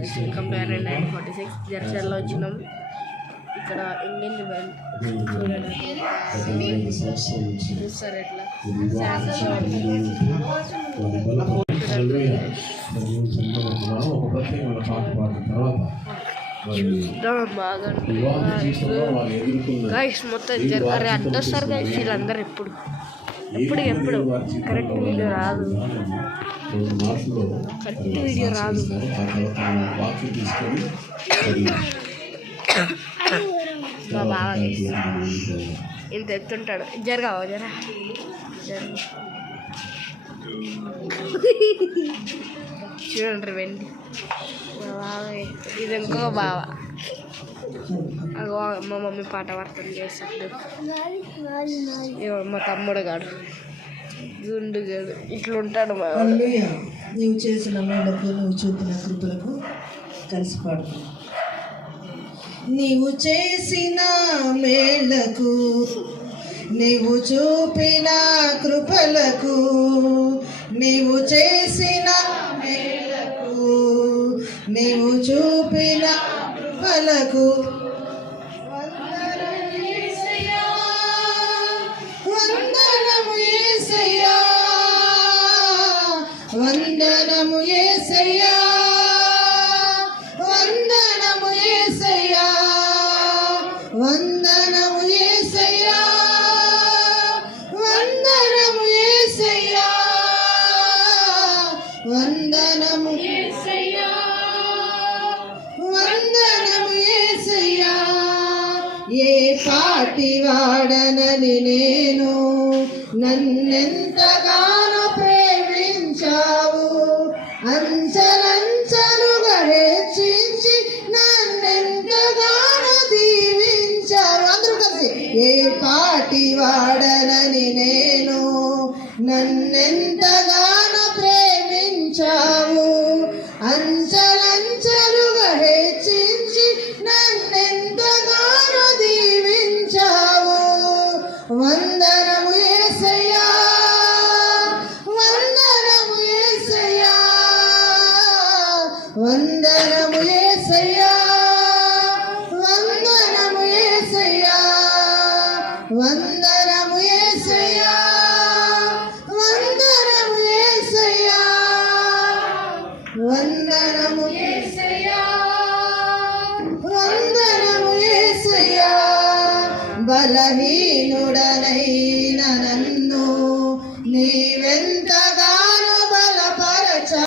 Welcome to 946 జర్చర్లో వచ్చినాం. ఇక్కడ engagement చూస్తారు ఎట్లా బాగా గైస్ మొత్తం అరే అడ్డొస్తారు గైస్ వీళ్ళందరూ ఎప్పుడు కరెక్ట్ వీడియో రాదు. మా బాగా ఇంత ఎత్తుంటాడు. జరగావా చూడండి వెండి ఇది ఇంకో బావ. మా మమ్మీ పాట పాడుతుంది చేస్తాడు. మా తమ్ముడు గాడు గుండుగాడు ఇట్లుంటాడు. నీవు చేసిన మేలకు నువ్వు చూపిన కృపలకు కలిసి పాడు. నీవు చేసిన మేలకు నీవు చూపిన కృపలకు నీవు చేసిన మేలకు నీవు చూపిన కృపలకు వందనము యేసయ్యా, వందనము యేసయ్యా, వందనము యేసయ్యా, వందనము యేసయ్యా, వందనము యేసయ్యా, వందనము యేసయ్యా, వందనము యేసయ్యా. ఏ పాటి వాడనని నేను నన్నెంతగానో ప్రేమించావు, అంచలంచలుగా హెచ్చించి నన్నెంతగానో దీవించావు. అందరూ కలిసి ఏ పాటి వాడనని నేను నన్నెంతగానో ప్రేమించావు, అంచలంచలుగా హెచ్చించి నన్నెంతగానో దీవించావు. వందనము యేసయ్యా, వందనము యేసయ్యా, వందనము యేసయ్యా, వందనము యేసయ్యా, వందనము యేసయ్యా, వందనము యేసయ్యా, వందనము యేసయ్యా, వందనము యేసయ్యా. బలహీనుడనై